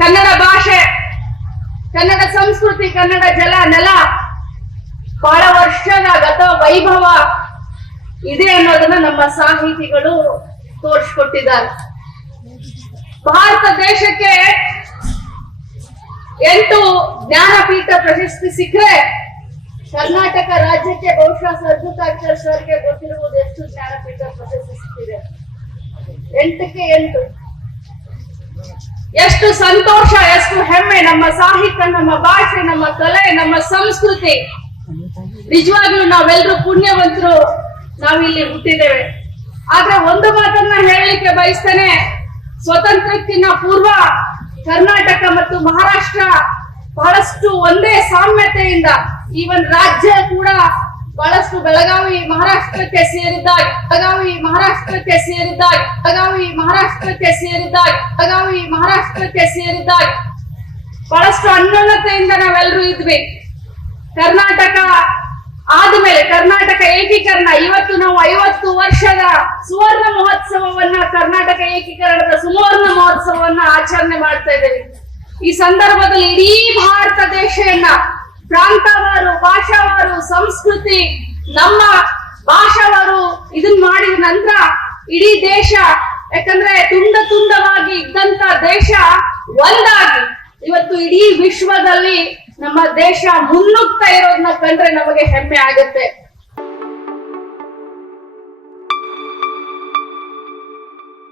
ಕನ್ನಡ ಭಾಷೆ, ಕನ್ನಡ ಸಂಸ್ಕೃತಿ, ಕನ್ನಡ ಜಲ, ನೆಲ ಬಹಳ ವರ್ಷದ ಗತ ವೈಭವ ಇದೆ ಅನ್ನೋದನ್ನ ನಮ್ಮ ಸಾಹಿತಿಗಳು ತೋರಿಸ್ಕೊಟ್ಟಿದ್ದಾರೆ. ಭಾರತ ದೇಶಕ್ಕೆ ಎಂಟು ಜ್ಞಾನಪೀಠ ಪ್ರಶಸ್ತಿ ಸಿಕ್ಕರೆ ಕರ್ನಾಟಕ ರಾಜ್ಯಕ್ಕೆ ಬಹುಶಃ ಸರ್ಜುತಾಕ್ಷರ್ ಸರ್ಗೆ ಗೊತ್ತಿರುವುದು ಎಷ್ಟು ಜ್ಞಾನಪೀಠ ಪ್ರಶಸ್ತಿ ಸಿಕ್ಕಿದೆ. ಎಂಟಕ್ಕೆ ಎಂಟು. ಎಷ್ಟು ಸಂತೋಷ, ಎಷ್ಟು ಹೆಮ್ಮೆ, ನಮ್ಮ ಸಾಹಿತ್ಯ, ನಮ್ಮ ಭಾಷೆ, ನಮ್ಮ ಕಲೆ, ನಮ್ಮ ಸಂಸ್ಕೃತಿ. ನಿಜವಾಗ್ಲೂ ನಾವೆಲ್ಲರೂ ಪುಣ್ಯವಂತರು, ನಾವಿಲ್ಲಿ ಹುಟ್ಟಿದ್ದೇವೆ. ಆದ್ರೆ ಒಂದು ಮಾತನ್ನ ಹೇಳಲಿಕ್ಕೆ ಬಯಸ್ತೇನೆ. ಸ್ವತಂತ್ರಕ್ಕಿಂತ ಪೂರ್ವ ಕರ್ನಾಟಕ ಮತ್ತು ಮಹಾರಾಷ್ಟ್ರ ಬಹಳಷ್ಟು ಒಂದೇ ಸಾಮ್ಯತೆಯಿಂದ, ಈವನ್ ರಾಜ್ಯ ಕೂಡ ಬಹಳಷ್ಟು ಬೆಳಗಾವಿ ಮಹಾರಾಷ್ಟ್ರಕ್ಕೆ ಸೇರಿದ್ದಾಗ, ಬೆಳಗಾವಿ ಮಹಾರಾಷ್ಟ್ರಕ್ಕೆ ಸೇರಿದ್ದಾಗ, ಬೆಳಗಾವಿ ಮಹಾರಾಷ್ಟ್ರಕ್ಕೆ ಸೇರಿದ್ದಾಗ, ಬೆಳಗಾವಿ ಮಹಾರಾಷ್ಟ್ರಕ್ಕೆ ಸೇರಿದ್ದಾಗ. ಬಹಳಷ್ಟು ಅನ್ಯೋನ್ಯತೆಯಿಂದ ನಾವೆಲ್ಲರೂ ಇದ್ವಿ. ಕರ್ನಾಟಕ ಆದ್ಮೇಲೆ, ಕರ್ನಾಟಕ ಏಕೀಕರಣ, ಇವತ್ತು ನಾವು ಐವತ್ತು ವರ್ಷದ ಸುವರ್ಣ ಮಹೋತ್ಸವವನ್ನ, ಕರ್ನಾಟಕ ಏಕೀಕರಣದ ಸುವರ್ಣ ಮಹೋತ್ಸವವನ್ನ ಆಚರಣೆ ಮಾಡ್ತಾ ಇದ್ದೇವೆ. ಈ ಸಂದರ್ಭದಲ್ಲಿ ಇಡೀ ಭಾರತ ದೇಶವನ್ನ ಪ್ರಾಂತವಾರು, ಭಾಷಾವಾರು, ಸಂಸ್ಕೃತಿ, ನಮ್ಮ ಭಾಷಾವಾರು ಇದನ್ ಮಾಡಿದ ನಂತರ ಇಡೀ ದೇಶ ಯಾಕಂದ್ರೆ ತುಂಡ ತುಂಡವಾಗಿ ಇದ್ದಂತ ದೇಶ ಒಂದಾಗಿ. ಇವತ್ತು ಇಡೀ ವಿಶ್ವದಲ್ಲಿ ನಮ್ಮ ದೇಶ ಮುನ್ನುಗ್ತಾ ಇರೋದನ್ನ ಕಂಡ್ರೆ ನಮಗೆ ಹೆಮ್ಮೆ ಆಗುತ್ತೆ.